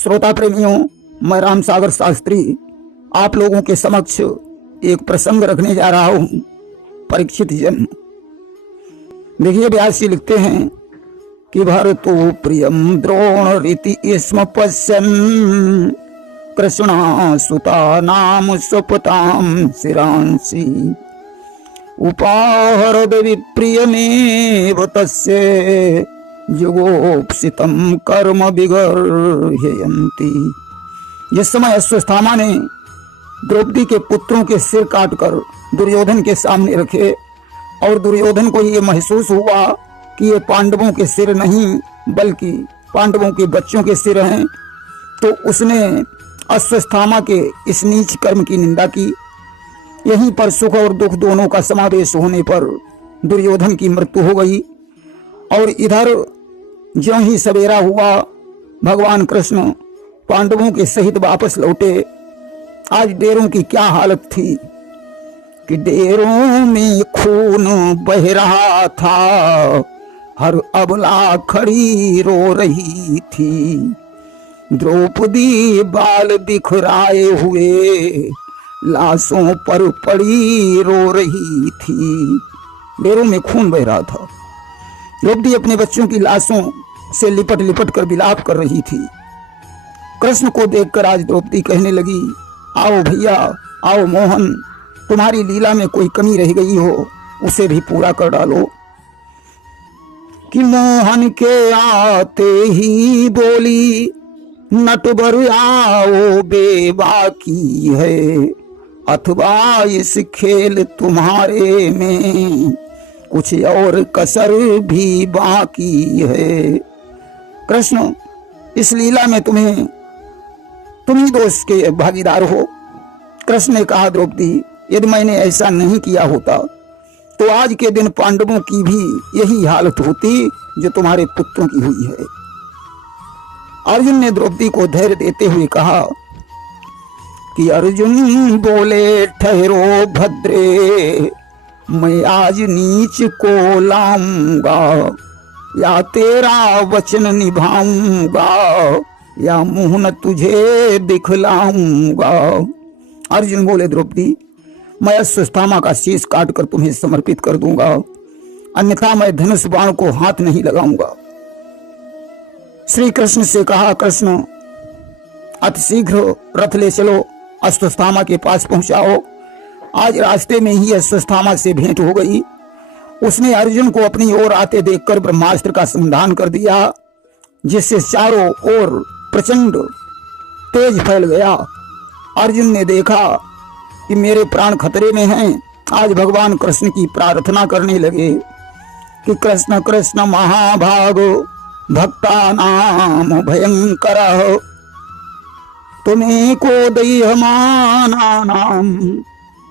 श्रोता प्रेमियों, मैं राम सागर शास्त्री आप लोगों के समक्ष एक प्रसंग रखने जा रहा हूं। परीक्षित जन्म। देखिए, व्यास जी लिखते हैं कि भरतो प्रियम द्रोण रीति स्म पश्यन् कृष्णा सुता नाम स्वपताम शिरांसि उपाहरद विप्रियमेव तस्य जुगोप्सितम कर्म विगर्ह्यन्ति। जिस समय अश्वस्थामा ने द्रौपदी के पुत्रों के सिर काटकर दुर्योधन के सामने रखे और दुर्योधन को ये महसूस हुआ कि ये पांडवों के सिर नहीं बल्कि पांडवों के बच्चों के सिर हैं, तो उसने अश्वस्थामा के इस नीच कर्म की निंदा की। यहीं पर सुख और दुख दोनों का समावेश होने पर दुर्योधन की मृत्यु हो गई। और इधर ज्यों ही सवेरा हुआ, भगवान कृष्ण पांडवों के सहित वापस लौटे। आज डेरों की क्या हालत थी कि डेरों में खून बह रहा था, हर अबला खड़ी रो रही थी, द्रौपदी बाल बिखराए हुए लाशों पर पड़ी रो रही थी। डेरों में खून बह रहा था। द्रौपदी अपने बच्चों की लाशों से लिपट लिपट कर विलाप कर रही थी। कृष्ण को देखकर आज द्रौपदी कहने लगी, आओ भैया, आओ मोहन, तुम्हारी लीला में कोई कमी रह गई हो उसे भी पूरा कर डालो। कि मोहन के आते ही बोली, नटवर आओ बेबाकी है, अथवा इस खेल तुम्हारे में कुछ और कसर भी बाकी है। कृष्ण, इस लीला में तुम ही दोष के भागीदार हो। कृष्ण ने कहा, द्रौपदी, यदि मैंने ऐसा नहीं किया होता तो आज के दिन पांडवों की भी यही हालत होती जो तुम्हारे पुत्रों की हुई है। अर्जुन ने द्रौपदी को धैर्य देते हुए कहा कि अर्जुन बोले, ठहरो भद्रे, मैं आज नीच को लाऊंगा, या तेरा वचन निभाऊंगा, या मुंह न तुझे दिखलाऊंगा। अर्जुन बोले, द्रौपदी, मैं अश्वस्थामा का शीश काटकर तुम्हें समर्पित कर दूंगा, अन्यथा मैं धनुष बाण को हाथ नहीं लगाऊंगा। श्री कृष्ण से कहा, कृष्ण, अतिशीघ्र रथ ले चलो, अश्वस्थामा के पास पहुंचाओ। आज रास्ते में ही अश्वस्थामा से भेंट हो गई। उसने अर्जुन को अपनी ओर आते देखकर ब्रह्मास्त्र का संधान कर दिया, जिससे चारों ओर प्रचंड तेज फैल गया। अर्जुन ने देखा कि मेरे प्राण खतरे में हैं। आज भगवान कृष्ण की प्रार्थना करने लगे कि कृष्ण कृष्ण महाभागो भक्ता नाम भयंकर, तुम्हें को दह्यमाना नाम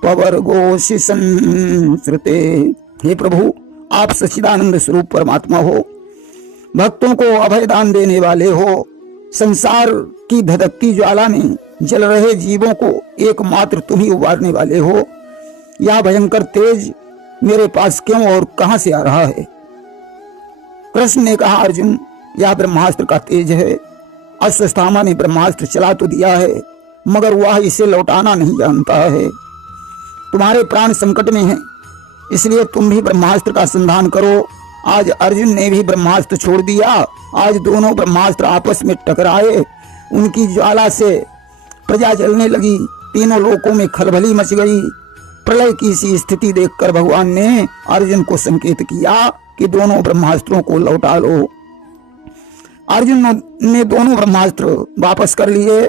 पवर्गोषि संसृते। हे प्रभु, आप सच्चिदानंद स्वरूप परमात्मा हो, भक्तों को अभय दान देने वाले हो, संसार की धधकती ज्वाला में जल रहे जीवों को एकमात्र तुम ही उबारने वाले हो। यह भयंकर तेज मेरे पास क्यों और कहां से आ रहा है? कृष्ण ने कहा, अर्जुन, यह ब्रह्मास्त्र का तेज है। अश्वस्थामा ने ब्रह्मास्त्र चला तो दिया है, मगर वह इसे लौटाना नहीं जानता है। तुम्हारे प्राण संकट में हैं, इसलिए तुम भी ब्रह्मास्त्र का संधान करो। आज अर्जुन ने भी ब्रह्मास्त्र छोड़ दिया। आज दोनों ब्रह्मास्त्र आपस में टकराए, उनकी ज्वाला से प्रजा जलने लगी। तीनों लोकों में खलबली मच गई। प्रलय की सी स्थिति देखकर भगवान ने अर्जुन को संकेत किया कि दोनों ब्रह्मास्त्रों को लौटा लो। अर्जुन ने दोनों ब्रह्मास्त्र वापस कर लिए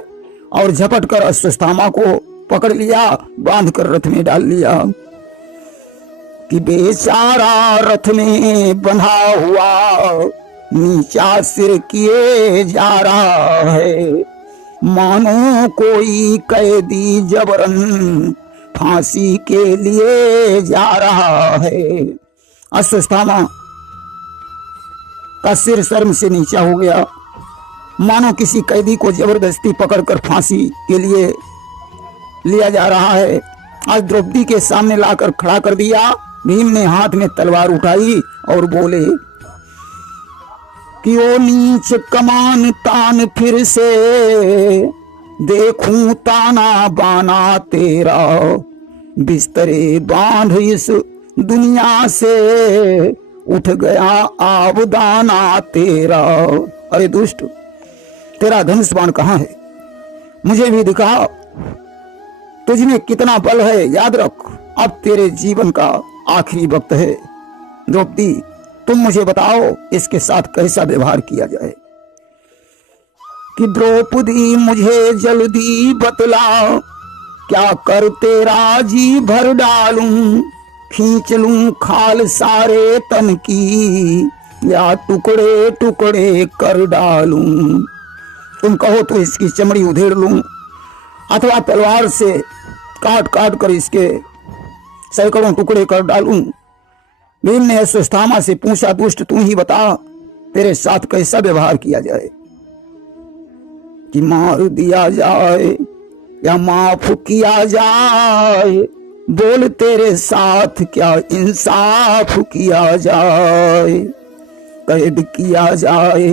और झपट कर अश्वस्थामा को पकड़ लिया, बांध कर रथ में डाल लिया। कि बेचारा रथ में बंधा हुआ नीचा सिर किए जा रहा है, मानो कोई कैदी जबरन फांसी के लिए जा रहा है। अश्वस्थामा का सिर शर्म से नीचा हो गया, मानो किसी कैदी को जबरदस्ती पकड़कर फांसी के लिए लिया जा रहा है। आज द्रौपदी के सामने लाकर खड़ा कर दिया। भीम ने हाथ में तलवार उठाई और बोले, कि ओ नीच कमान तान फिर से देखूं ताना बाना तेरा, बिस्तरे बांध इस दुनिया से उठ गया आवदाना तेरा। अरे दुष्ट, तेरा धनुष बाण कहाँ है? मुझे भी दिखा, तुझमें कितना बल है, याद रख अब तेरे जीवन का आखिरी वक्त है। द्रौपदी, तुम मुझे बताओ इसके साथ कैसा व्यवहार किया जाए। कि द्रौपदी मुझे जल्दी बतला, क्या कर तेरा जी भर डालूं, खींच लूं खाल सारे तन की, या टुकड़े टुकड़े कर डालूं। तुम कहो तो इसकी चमड़ी उधेड़ लूं, अथवा तलवार से काट काट कर इसके सैकड़ों टुकड़े कर डालूं। भीम ने अश्वत्थामा से पूछा, दुष्ट तू ही बता तेरे साथ कैसा व्यवहार किया जाए। कि मार दिया जाए या माफ किया जाए, बोल तेरे साथ क्या इंसाफ किया जाए। कैद किया जाए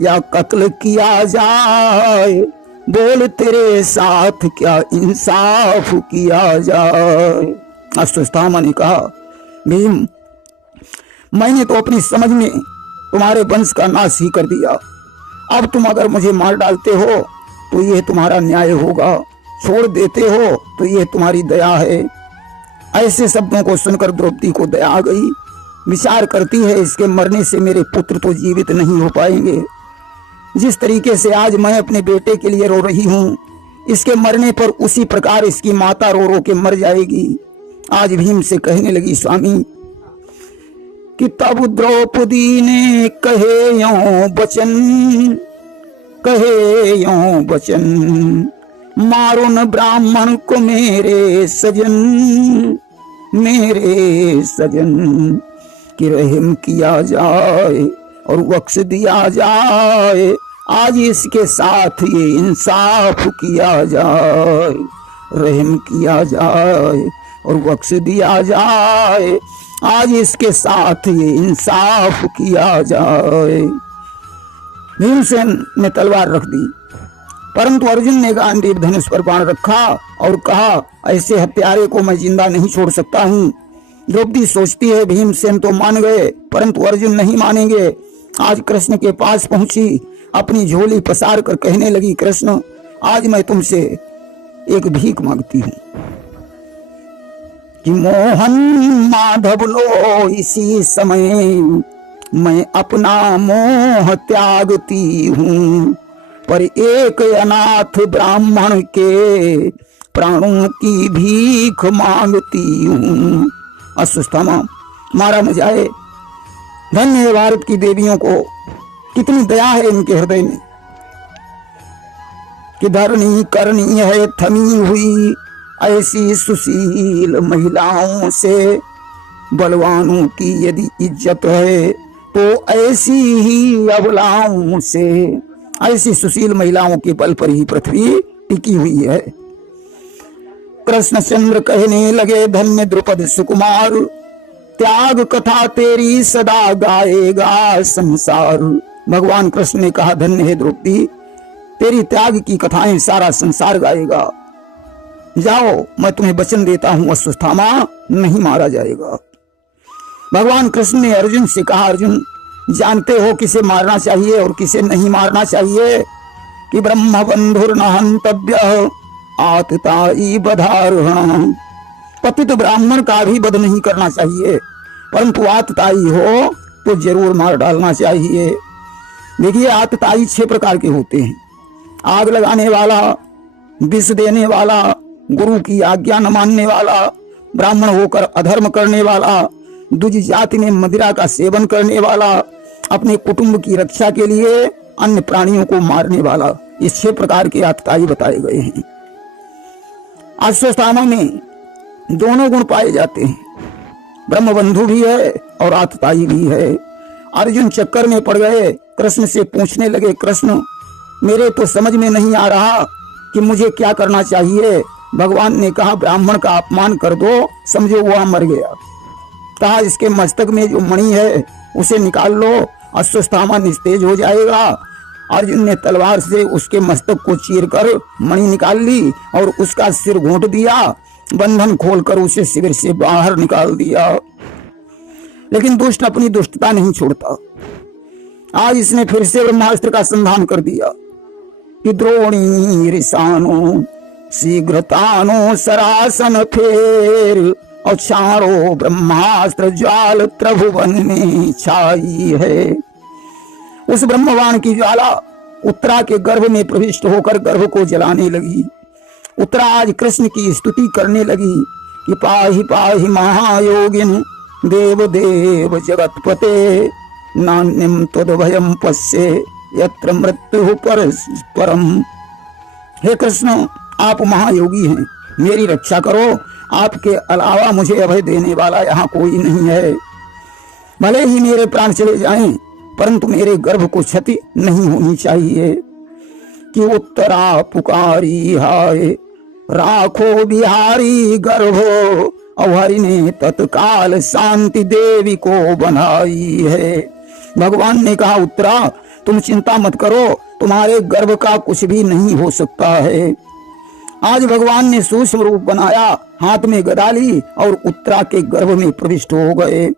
या कत्ल किया जाए, बोल तेरे साथ क्या इंसाफ किया जाए। अश्वत्थामा ने कहा, भीम मैंने तो अपनी समझ में तुम्हारे वंश का नाश ही कर दिया, अब तुम अगर मुझे मार डालते हो तो यह तुम्हारा न्याय होगा, छोड़ देते हो तो यह तुम्हारी दया है। ऐसे शब्दों को सुनकर द्रौपदी को दया आ गई। विचार करती है, इसके मरने से मेरे पुत्र तो जीवित नहीं हो पाएंगे। जिस तरीके से आज मैं अपने बेटे के लिए रो रही हूँ, इसके मरने पर उसी प्रकार इसकी माता रो रो के मर जाएगी। आज भीम से कहने लगी, स्वामी कि तब द्रौपदी ने कहे यों बचन, कहे यों बचन, मारो न ब्राह्मण को मेरे सजन, मेरे सजन। कि रहम किया जाए और बख्श दिया जाए, आज इसके साथ ये इंसाफ किया जाए। रहम किया जाए और बख्श दिया जाए, आज इसके साथ ये इंसाफ किया जाए। भीमसेन ने तलवार रख दी, परंतु अर्जुन ने गांडीव धनुष पर बाण रखा और कहा, ऐसे हत्यारे को मैं जिंदा नहीं छोड़ सकता हूँ। द्रौपदी सोचती है भीमसेन तो मान गए, परंतु अर्जुन नहीं मानेंगे। आज कृष्ण के पास पहुंची, अपनी झोली पसार कर कहने लगी, कृष्ण आज मैं तुमसे एक भीख मांगती हूँ कि मोहन माधव लो इसी समय मैं अपना मोह त्यागती हूँ, पर एक अनाथ ब्राह्मण के प्राणों की भीख मांगती हूँ। अश्वत्थामा मारा न जाए। धन्य है भारत की देवियों को, कितनी दया है इनके हृदय में। कि धरणी करनी है थमी हुई ऐसी सुशील महिलाओं से, बलवानों की यदि इज्जत है तो ऐसी ही अबलाओं से। ऐसी सुशील महिलाओं के बल पर ही पृथ्वी टिकी हुई है। कृष्णचंद्र कहने लगे, धन्य द्रुपद सुकुमार, त्याग कथा तेरी सदा गाएगा संसार। भगवान कृष्ण ने कहा, धन्य है द्रौपदी, तेरी त्याग की कथाएं सारा संसार गाएगा। जाओ, मैं तुम्हें वचन देता हूं, अश्वत्थामा नहीं मारा जाएगा। भगवान कृष्ण ने अर्जुन से कहा, अर्जुन जानते हो किसे मारना चाहिए और किसे नहीं मारना चाहिए। कि ब्रह्म बंधुर न हंतव्य आतताई बधारुहण। पतित ब्राह्मण का भी वध नहीं करना चाहिए, परंतु आतताई हो तो जरूर मार डालना चाहिए। देखिए, आतताई 6 प्रकार के होते हैं। आग लगाने वाला, विष देने वाला, गुरु की आज्ञा न मानने वाला, ब्राह्मण होकर अधर्म करने वाला, दूज जाति में मदिरा का सेवन करने वाला, अपने कुटुंब की रक्षा के लिए अन्य प्राणियों को मारने वाला। ये 6 प्रकार के आतताई बताए गए हैं। अश्वत्थामा में दोनों गुण पाए जाते हैं, ब्रह्मबंधु भी है और आतताई भी है। अर्जुन चक्कर में पड़ गए, कृष्ण से पूछने लगे, कृष्ण मेरे तो समझ में नहीं आ रहा कि मुझे क्या करना चाहिए। भगवान ने कहा, ब्राह्मण का अपमान कर दो, समझो वह मर गया। कहा, इसके मस्तक में जो मणि है उसे निकाल लो अस्वस्थामा निस्तेज हो जाएगा। अर्जुन ने तलवार से उसके मस्तक को चीरकर मणि निकाल ली और उसका सिर घोंट दिया, बंधन खोलकर उसे शिविर से बाहर निकाल दिया। लेकिन दुष्ट अपनी दुष्टता नहीं छोड़ता। आज इसने फिर से ब्रह्मास्त्र का संधान कर दिया कि द्रोणी रिसानो शीघ्रतानो सरासन फेर और चारों ब्रह्मास्त्र ज्वाल त्रिभुवन में छाई है। उस ब्रह्मवाण की ज्वाला उत्तरा के गर्भ में प्रविष्ट होकर गर्भ को जलाने लगी। उत्तरा आज कृष्ण की स्तुति करने लगी कि पाहि पाहि महायोगिन देव देव जगतपते नान्यम तद्भयम पश्ये यत्र मृत्यु परम। हे कृष्ण, आप महायोगी हैं, मेरी रक्षा करो। आपके अलावा मुझे अभय देने वाला यहाँ कोई नहीं है। भले ही मेरे प्राण चले जाएं, परंतु मेरे गर्भ को क्षति नहीं होनी चाहिए। कि उत्तरा पुकारी हाय राखो बिहारी गर्भो, और हरि ने तत्काल शांति देवी को बनाई है। भगवान ने कहा, उत्तरा तुम चिंता मत करो, तुम्हारे गर्भ का कुछ भी नहीं हो सकता है। आज भगवान ने सूक्ष्म रूप बनाया, हाथ में गदा ली और उत्तरा के गर्भ में प्रविष्ट हो गए।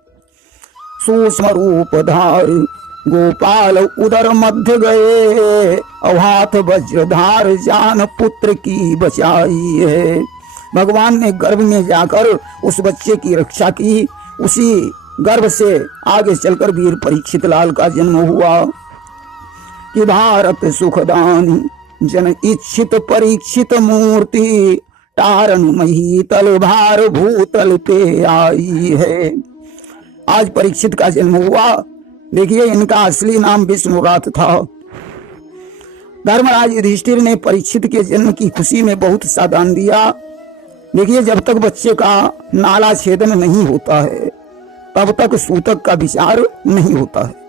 सूक्ष्म रूप धार गोपाल उदर मध्य गए, और हाथ वज्रधार जान पुत्र की बचाई है। भगवान ने गर्भ में जाकर उस बच्चे की रक्षा की। उसी गर्भ से आगे चलकर वीर परीक्षित लाल का जन्म हुआ। कि भारत सुखदानी जन इच्छित परीक्षित मूर्ति, तारण मही तल भार भूतल पे आई है। आज परीक्षित का जन्म हुआ। देखिए, इनका असली नाम विष्णुरात था। धर्मराज युधिष्ठिर ने परीक्षित के जन्म की खुशी में बहुत सा दान दिया। देखिए, जब तक बच्चे का नाला छेदन नहीं होता है, तब तक सूतक का विचार नहीं होता है।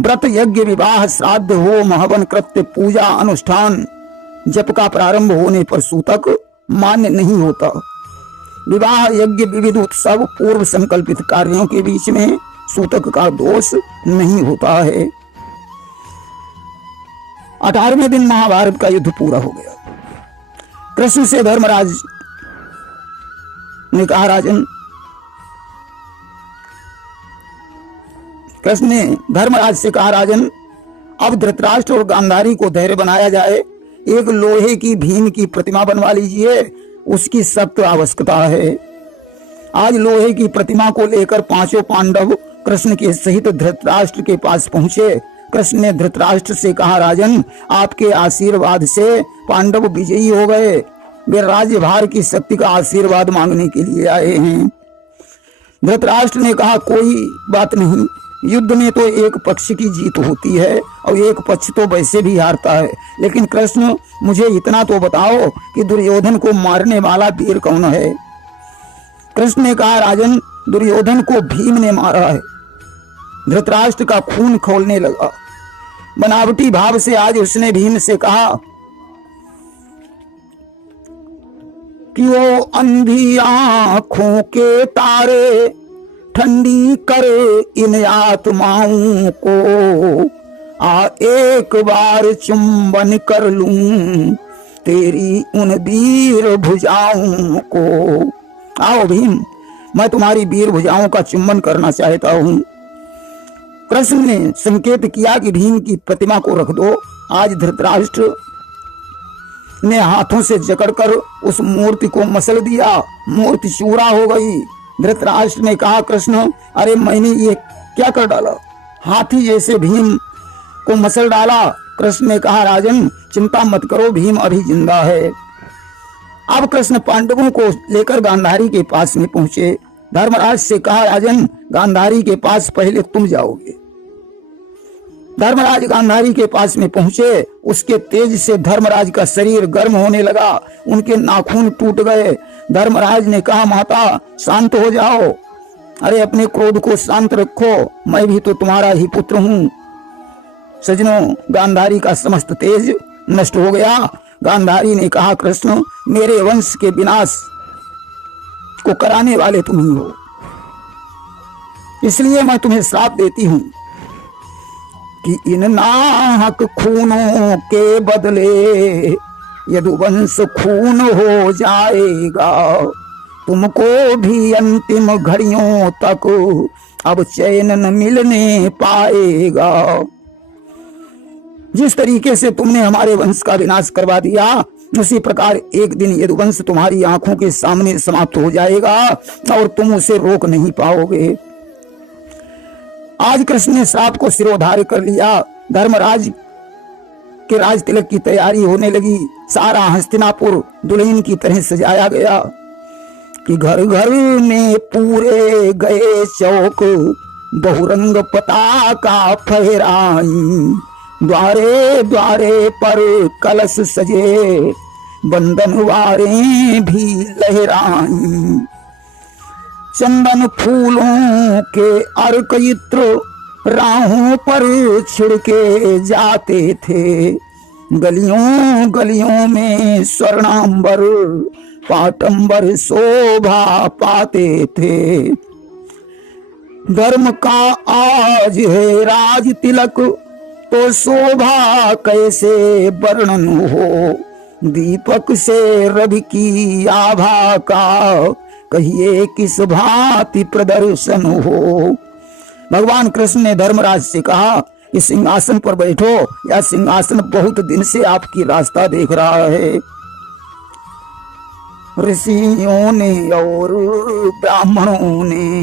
व्रत यज्ञ विवाह श्राद्ध होम हवन कृत्य पूजा अनुष्ठान जप का प्रारंभ होने पर सूतक मान्य नहीं होता। विवाह यज्ञ विविध उत्सव पूर्व संकल्पित कार्यों के बीच में सूतक का दोष नहीं होता है। 18वें दिन महाभारत का युद्ध पूरा हो गया। कृष्ण से धर्मराज ने कहा, राजन, कृष्ण ने धर्मराज से कहा, राजन, अब धृतराष्ट्र और गांधारी को धैर्य बनाया जाए। एक लोहे की भीम की प्रतिमा बनवा लीजिए, उसकी सख्त आवश्यकता है। आज लोहे की प्रतिमा को लेकर पांचों पांडव कृष्ण के सहित धृतराष्ट्र के पास पहुंचे। कृष्ण ने धृतराष्ट्र से कहा, राजन, आपके आशीर्वाद से पांडव विजयी हो गए। वे राज्यभार की शक्ति का आशीर्वाद मांगने के लिए आए हैं। धृतराष्ट्र ने कहा, कोई बात नहीं, युद्ध में तो एक पक्ष की जीत होती है और एक पक्ष तो वैसे भी हारता है। लेकिन कृष्ण, मुझे इतना तो बताओ कि दुर्योधन को मारने वाला वीर कौन है? कृष्ण ने कहा, राजन, दुर्योधन को भीम ने मारा है। धृतराष्ट्र का खून खौलने लगा। बनावटी भाव से आज उसने भीम से कहा कि वो अंधी आंखों के तारे ठंडी करे इन आत्माओं को, आ एक बार चुंबन कर लूं तेरी उन वीर भुजाओं को। आओ भीम, मैं तुम्हारी वीर भुजाओं का चुंबन करना चाहता हूं। कृष्ण ने संकेत किया कि भीम की प्रतिमा को रख दो। आज धृतराष्ट्र ने हाथों से जकड़कर उस मूर्ति को मसल दिया। मूर्ति चूरा हो गई। धृतराष्ट्र ने कहा, कृष्ण, अरे मैंने ये क्या कर डाला? हाथी जैसे भीम को मसल डाला। कृष्ण ने कहा, राजन, चिंता मत करो, भीम अभी जिंदा है। अब कृष्ण पांडवों को लेकर गांधारी के पास में पहुंचे। धर्मराज से कहा, राजन, गांधारी के पास पहले तुम जाओगे। धर्मराज गांधारी के पास में पहुंचे। उसके तेज से धर्मराज का शरीर गर्म होने लगा। उनके नाखून टूट गए। धर्मराज ने कहा, माता, शांत हो जाओ। अरे अपने क्रोध को शांत रखो, मैं भी तो तुम्हारा ही पुत्र हूं। सजनों, गांधारी का समस्त तेज नष्ट हो गया। गांधारी ने कहा, कृष्ण, मेरे वंश के विनाश को कराने वाले तुम ही हो, इसलिए मैं तुम्हें श्राप देती हूं कि इन नाहक खूनों के बदले यदुवंश खून हो जाएगा, तुमको भी अंतिम घड़ियों तक अब चैन न मिलने पाएगा। जिस तरीके से तुमने हमारे वंश का विनाश करवा दिया, उसी प्रकार एक दिन यदुवंश तुम्हारी आंखों के सामने समाप्त हो जाएगा और तुम उसे रोक नहीं पाओगे। आज कृष्ण ने श्राप को सिरोधार्य कर लिया। धर्मराज के राज तिलक की तैयारी होने लगी। सारा हस्तिनापुर दुल्हन की तरह सजाया गया कि घर घर में पूरे गए चौक, बहुरंग पताका फहराई, द्वारे द्वारे पर कलश सजे, बंधनवारें भी लहराई। चंदन फूलों के अर्क इत्र राहों पर छिड़के जाते थे, गलियों गलियों में स्वर्णांबर पाटंबर शोभा पाते थे। धर्म का आज है राज तिलक, तो शोभा कैसे वर्णन हो, दीपक से रवि की आभा का कहिए किस भांति प्रदर्शन हो। भगवान कृष्ण ने धर्मराज से कहा, इस सिंहासन पर बैठो, यह सिंहासन बहुत दिन से आपकी रास्ता देख रहा है। ऋषियों ने और ब्राह्मणों ने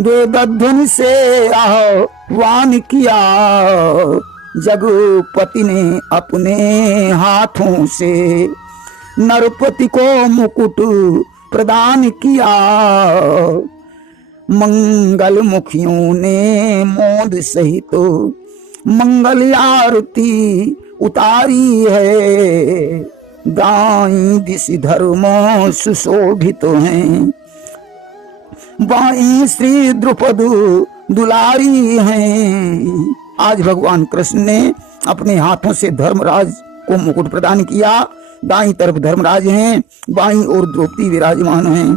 वेदध्वनि से आह्वान किया, जगपति ने अपने हाथों से नरपति को मुकुट प्रदान किया। मंगल मुखियों ने मोद सहित मंगल आरती उतारी है, दाई दिश धर्म सुशोभित हैं, बाई श्री द्रुपद दुलारी हैं। आज भगवान कृष्ण ने अपने हाथों से धर्मराज को मुकुट प्रदान किया। दाई तरफ धर्मराज हैं, बाई और द्रौपदी विराजमान हैं।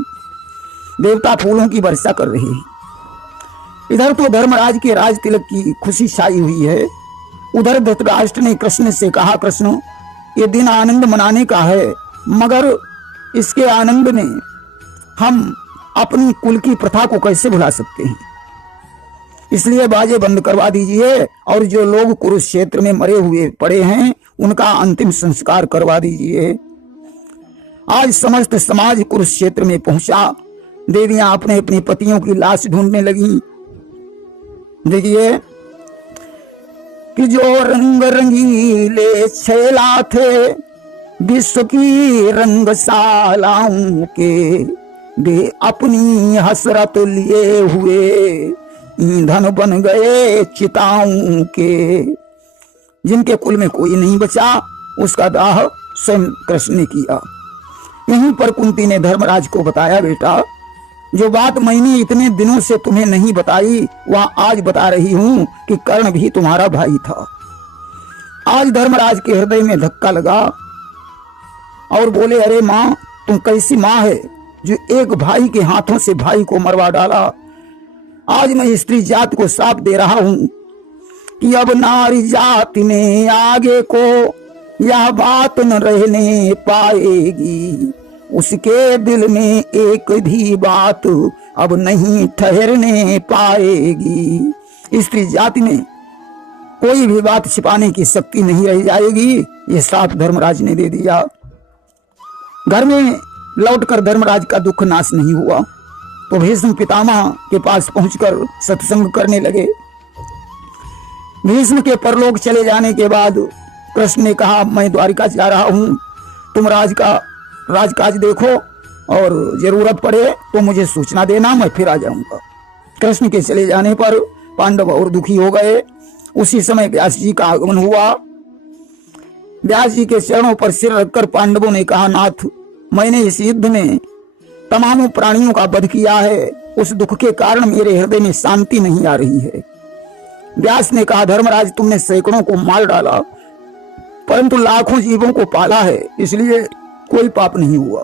देवता फूलों की वर्षा कर रहे हैं। इधर तो धर्मराज के राज तिलक की खुशी छाई हुई है, उधर धृतराष्ट्र ने कृष्ण से कहा, कृष्ण ये दिन आनंद मनाने का है, मगर इसके आनंद में हम अपनी कुल की प्रथा को कैसे भुला सकते हैं, इसलिए बाजे बंद करवा दीजिए और जो लोग कुरुक्षेत्र में मरे हुए पड़े हैं उनका अंतिम संस्कार करवा दीजिए। आज समस्त समाज कुरुक्षेत्र में पहुंचा। देवियां अपने अपने पतियों की लाश ढूंढने लगी। देखिए कि जो रंग रंगीले छेला थे विश्व की रंगशालाओं के, वे अपनी हसरत लिए हुए ईंधन बन गए चिताओं के। जिनके कुल में कोई नहीं बचा, उसका दाह स्वयं कृष्ण ने किया। यहीं पर कुंती ने धर्मराज को बताया, बेटा जो बात मैंने इतने दिनों से तुम्हें नहीं बताई वह आज बता रही हूं कि कर्ण भी तुम्हारा भाई था। आज धर्मराज के हृदय में धक्का लगा और बोले, अरे माँ तुम कैसी माँ है जो एक भाई के हाथों से भाई को मरवा डाला। आज मैं स्त्री जाति को श्राप दे रहा हूं कि अब नारी जाति में आगे को यह बात न रहने पाएगी, उसके दिल में एक भी बात अब नहीं ठहरने पाएगी। स्त्री जाति में कोई भी बात छिपाने की शक्ति नहीं रह जाएगी। यह श्राप धर्मराज ने दे दिया। घर में लौटकर धर्मराज का दुख नाश नहीं हुआ तो भीष्म पितामह के पास पहुंचकर सत्संग करने लगे। भीष्म के परलोक चले जाने के बाद कृष्ण ने कहा, मैं द्वारिका जा रहा हूं, तुम राजकाज देखो और जरूरत पड़े तो मुझे सूचना देना, मैं फिर आ जाऊंगा। कृष्ण के चले जाने पर पांडव और दुखी हो गए। उसी समय व्यास जी का आगमन हुआ। व्यास जी के चरणों पर सिर रखकर पांडवों ने कहा, नाथ मैंने इस युद्ध में तमाम प्राणियों का वध किया है, उस दुख के कारण मेरे हृदय में शांति नहीं आ रही है। व्यास ने कहा, धर्मराज तुमने सैकड़ों को मार डाला परंतु लाखों जीवों को पाला है, इसलिए कोई पाप नहीं हुआ।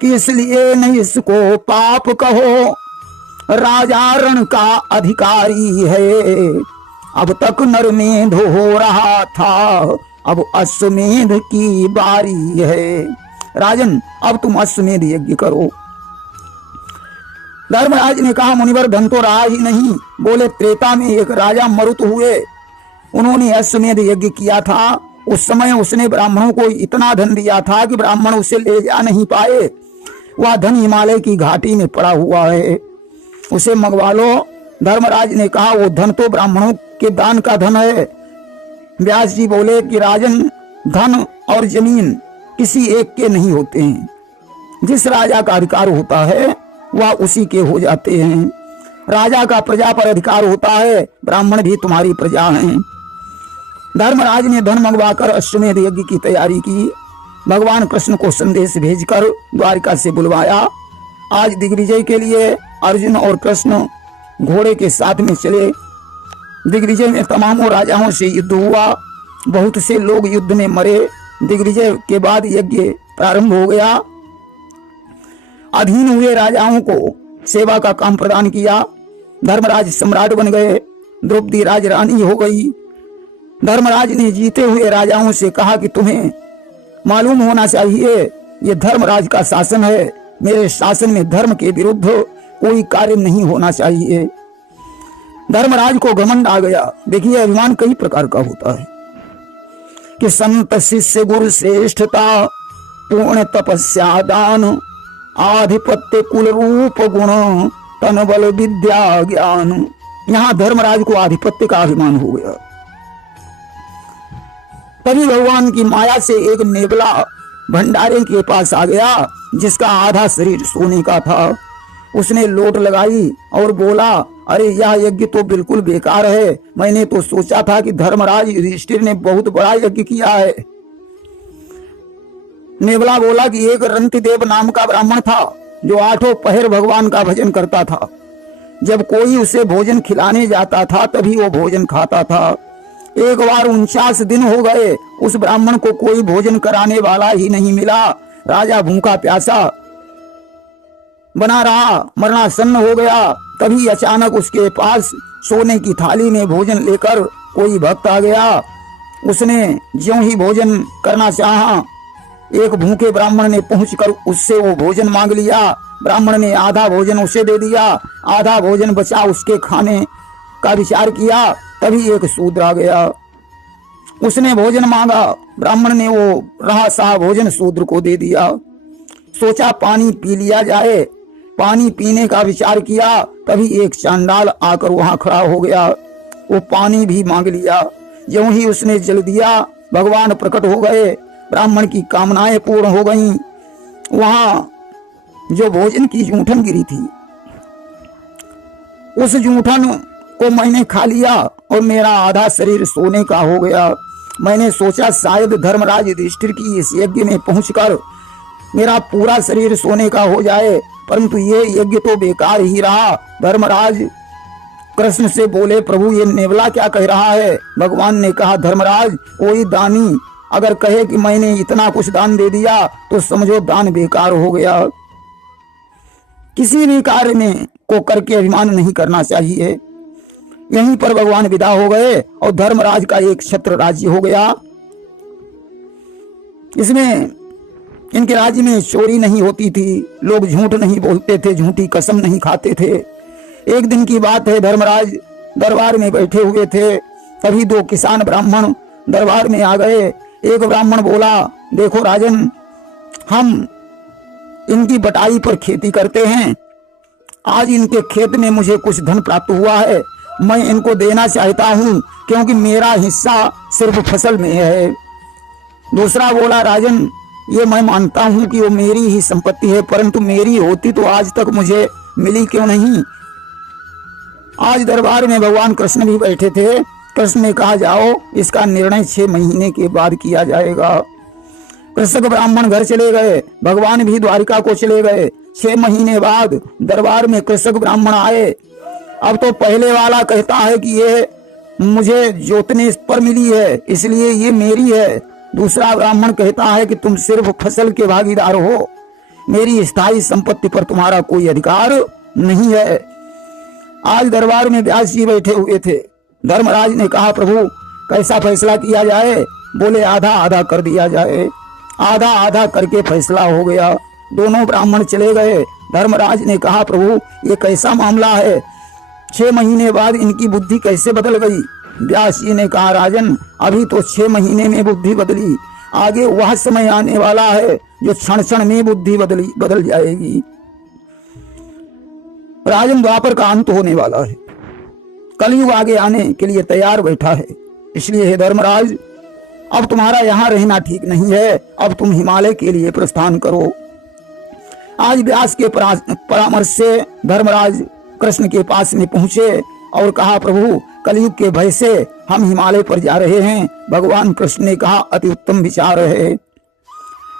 कि इसलिए न इसको पाप कहो, राजा रण का अधिकारी है। अब तक नरमेध हो रहा था, अब अश्वमेध की बारी है। राजन, अब तुम अश्वमेध यज्ञ करो। धर्मराज ने कहा, मुनिवर धन तो रहा ही नहीं। बोले, त्रेता में एक राजा मरुत हुए, उन्होंने अश्वमेध यज्ञ किया था। उस समय उसने ब्राह्मणों को इतना धन दिया था कि ब्राह्मण उसे ले जा नहीं पाए। वह धन हिमालय की घाटी में पड़ा हुआ है, उसे मंगवा लो। धर्मराज ने कहा, वो धन तो ब्राह्मणों के दान का धन है। व्यास जी बोले कि राजन, धन और जमीन किसी एक के नहीं होते हैं। जिस राजा का अधिकार होता है वह उसी के हो जाते हैं। राजा का प्रजा पर अधिकार होता है, ब्राह्मण भी तुम्हारी प्रजा हैं। धर्मराज ने धन मंगवाकर अश्वमेध यज्ञ की तैयारी की। भगवान कृष्ण को संदेश भेजकर द्वारिका से बुलवाया। आज दिग्विजय के लिए अर्जुन और कृष्ण घोड़े के साथ में चले। दिग्विजय में तमामों राजाओं से युद्ध हुआ, बहुत से लोग युद्ध में मरे। दिग्विजय के बाद यज्ञ प्रारंभ हो गया। अधीन हुए राजाओं को सेवा का काम प्रदान किया। धर्मराज सम्राट बन गए, द्रौपदी राजरानी हो गई। धर्मराज ने जीते हुए राजाओं से कहा कि तुम्हें मालूम होना चाहिए ये धर्मराज का शासन है, मेरे शासन में धर्म के विरुद्ध कोई कार्य नहीं होना चाहिए। धर्मराज को घमंड आ गया। देखिए, अभिमान कई प्रकार का होता है कि संत शिष्य गुरु श्रेष्ठता, पूर्ण तपस्या दान, आधिपत्य कुल रूप गुण, तन बल विद्या ज्ञान। यहाँ धर्मराज को आधिपत्य का अभिमान हो गया। तभी भगवान की माया से एक नेबला भंडारे के पास आ गया, जिसका आधा शरीर सोने का था। उसने लोट लगाई और बोला, अरे यह यज्ञ तो बिल्कुल बेकार है। मैंने तो सोचा था कि धर्मराज युधिष्ठिर ने बहुत बड़ा यज्ञ किया है। नेबला बोला कि एक रंतिदेव नाम का ब्राह्मण था, जो 8 पहर भगवान का भजन करता था। जब कोई उसे भोजन खिलाने जाता था तभी वो भोजन खाता था। एक बार 49 दिन हो गए, उस ब्राह्मण को कोई भोजन कराने वाला ही नहीं मिला। राजा भूखा प्यासा बना रहा, मरणासन्न हो गया। तभी अचानक उसके पास सोने की थाली में भोजन लेकर कोई भक्त आ गया। उसने ज्यों ही भोजन करना चाहा, एक भूखे ब्राह्मण ने पहुंचकर उससे वो भोजन मांग लिया। ब्राह्मण ने आधा भोजन उसे दे दिया, आधा भोजन बचा उसके खाने का विचार किया। तभी एक शूद्र आ गया, उसने भोजन मांगा। ब्राह्मण ने वो रहा सहा भोजन शूद्र को दे दिया। सोचा पानी पी लिया जाए, पानी पीने का विचार किया। तभी एक चांडाल आकर वहां खड़ा हो गया, वो पानी भी मांग लिया। ज्यों ही उसने जल दिया, भगवान प्रकट हो गए, ब्राह्मण की कामनाएं पूर्ण हो गईं। वहां जो भोजन की जूठन गिरी थी, उस जूठन को मैंने खा लिया और मेरा आधा शरीर सोने का हो गया। मैंने सोचा शायद धर्मराज युधिष्ठिर की इस यज्ञ में पहुंचकर मेरा पूरा शरीर सोने का हो जाए, परंतु ये यज्ञ तो बेकार ही रहा। धर्मराज कृष्ण से बोले, प्रभु ये नेवला क्या कह रहा है? भगवान ने कहा, धर्मराज कोई दानी अगर कहे कि मैंने इतना कुछ दान दे दिया तो समझो दान बेकार हो गया। किसी भी कार्य में को करके अभिमान नहीं करना चाहिए। यहीं पर भगवान विदा हो गए और धर्मराज का एक छत्र राज्य हो गया। इसमें इनके राज्य में चोरी नहीं होती थी, लोग झूठ नहीं बोलते थे, झूठी कसम नहीं खाते थे। एक दिन की बात है, धर्मराज दरबार में बैठे हुए थे, तभी 2 किसान ब्राह्मण दरबार में आ गए। एक ब्राह्मण बोला, देखो राजन, हम इनकी बटाई पर खेती करते हैं, आज इनके खेत में मुझे कुछ धन प्राप्त हुआ है, मैं इनको देना चाहता हूं क्योंकि मेरा हिस्सा सिर्फ फसल में है। दूसरा बोला, राजन ये मैं मानता हूं कि वो मेरी ही संपत्ति है, परंतु मेरी होती तो आज तक मुझे मिली क्यों नहीं। आज दरबार में भगवान कृष्ण भी बैठे थे। कृष्ण ने कहा, जाओ इसका निर्णय 6 महीने के बाद किया जाएगा। कृषक ब्राह्मण घर चले गए, भगवान भी द्वारिका को चले गए। 6 महीने बाद दरबार में कृषक ब्राह्मण आए। अब तो पहले वाला कहता है कि ये मुझे जोतने पर मिली है इसलिए ये मेरी है। दूसरा ब्राह्मण कहता है कि तुम सिर्फ फसल के भागीदार हो, मेरी स्थायी संपत्ति पर तुम्हारा कोई अधिकार नहीं है। आज दरबार में व्यास जी बैठे हुए थे। धर्मराज ने कहा, प्रभु कैसा फैसला किया जाए? बोले आधा आधा कर दिया जाए। आधा आधा करके फैसला हो गया। दोनों ब्राह्मण चले गए। धर्मराज ने कहा, प्रभु ये कैसा मामला है? 6 महीने बाद इनकी बुद्धि कैसे बदल गई? व्यास जी ने कहा, राजन अभी तो 6 महीने में बुद्धि बदली, आगे वह समय आने वाला है जो क्षण क्षण में बुद्धि बदल जाएगी। राजन द्वापर का अंत होने वाला है, कलयुग आगे आने के लिए तैयार बैठा है। इसलिए हे धर्मराज, अब तुम्हारा यहाँ रहना ठीक नहीं है, अब तुम हिमालय के लिए प्रस्थान करो। आज व्यास के परामर्श से धर्मराज कृष्ण के पास में पहुंचे और कहा, प्रभु कलयुग के भय से हम हिमालय पर जा रहे हैं। भगवान कृष्ण ने कहा, अति उत्तम विचार है।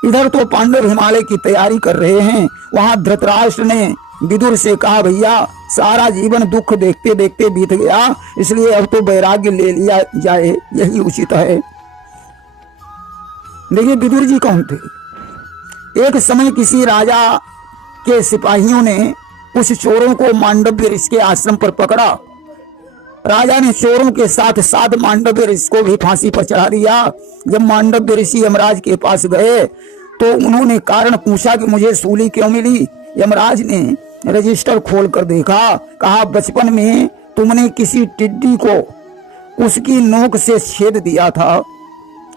इधर तो पांडव हिमालय की तैयारी कर रहे हैं, वहां धृतराष्ट्र ने विदुर से कहा, भैया सारा जीवन दुख देखते देखते बीत गया, इसलिए अब तो वैराग्य ले लिया जाए, यही उचित है। देखिए विदुर जी कौन थे? एक समय किसी राजा के सिपाहियों ने कुछ चोरों को मांडव्य ऋषि के आश्रम पर पकड़ा। राजा ने चोरों के साथ साथ मांडव्य ऋषि को भी फांसी पर चढ़ा दिया। जब मांडव्य ऋषि यमराज के पास गए तो उन्होंने कारण पूछा कि मुझे सूली क्यों मिली? यमराज ने रजिस्टर खोलकर देखा, कहा बचपन में तुमने किसी टिड्डी को उसकी नोक से छेद दिया था,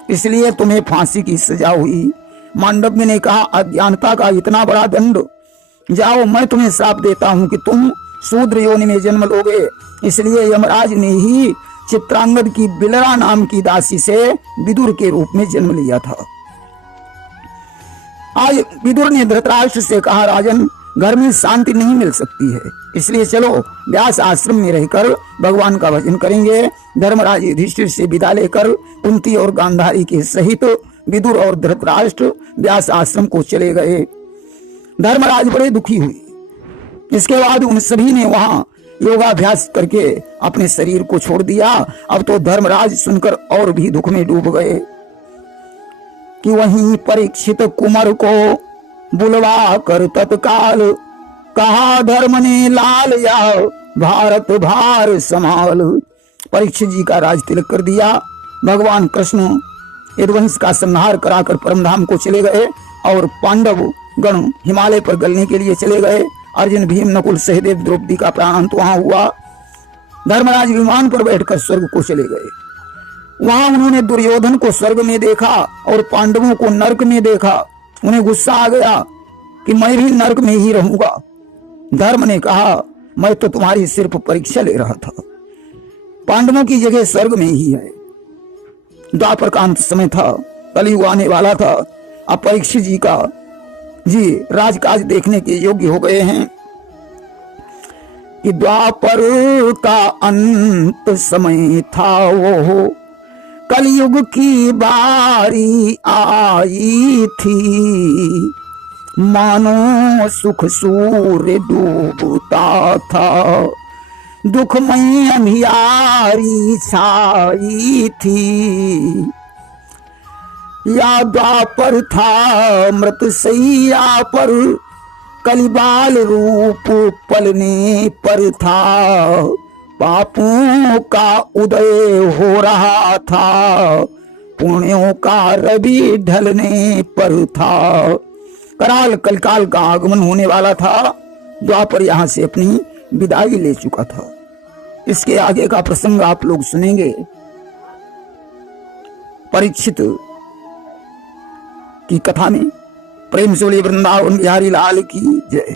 इसलिए तुम्हें फांसी की सजा हुई। मांडव्य ने कहा, अज्ञानता का इतना बड़ा दंड, जाओ मैं तुम्हें श्राप देता हूं कि तुम शूद्र योनि में जन्म लोगे। इसलिए यमराज ने ही चित्रांगद की बिलरा नाम की दासी से विदुर के रूप में जन्म लिया था। आज विदुर ने धृतराष्ट्र से कहा, राजन घर में शांति नहीं मिल सकती है, इसलिए चलो व्यास आश्रम में रहकर भगवान का भजन करेंगे। धर्मराज युधिष्ठिर से विदा लेकर कुंती और गांधारी के सहित विदुर और धृतराष्ट्र व्यास आश्रम को चले गए। धर्मराज बड़े दुखी हुए। इसके बाद उन सभी ने वहां योगाभ्यास करके अपने शरीर को छोड़ दिया। अब तो धर्मराज सुनकर और भी दुख में डूब गए कि वहीं परीक्षित कुमार को बुलवा कर तत्काल कहा, धर्म ने लाल या भारत भार संभाल। परीक्षित जी का राज तिलक कर दिया। भगवान कृष्ण यदुवंश का संहार कराकर परमधाम को चले गए और पांडव गण हिमालय पर गलने के लिए चले गए। अर्जुन, भीम, नकुल, सहदेव, द्रौपदी का प्राणांत वहां हुआ। धर्मराज विमान पर बैठकर स्वर्ग को चले गए। वहां उन्होंने दुर्योधन को स्वर्ग में देखा और पांडवों को नरक में देखा। उन्हें गुस्सा आ गया कि मैं भी नरक में ही रहूंगा। धर्म ने कहा, मैं तो तुम्हारी सिर्फ परीक्षा ले रहा था, पांडवों की जगह स्वर्ग में ही है। द्वापर का अंत समय था, कलयुग आने वाला था। अब परीक्षित जी का राजकाज देखने के योग्य हो गए हैं कि द्वापर का अंत समय था वो, कलयुग की बारी आई थी, मानो सुख सूर्य डूबता था, दुखमय अंधियारी छाई थी। या द्वापर था मृत सैया पर, कलिबाल रूप पलने पर था, पापों का उदय हो रहा था, पुण्यों का रवि ढलने पर था। कराल कलकाल का आगमन होने वाला था। द्वापर यहाँ से अपनी विदाई ले चुका था। इसके आगे का प्रसंग आप लोग सुनेंगे। परीक्षित की कथा में। प्रेम से बोलिए वृंदावन बिहारी लाल की जय।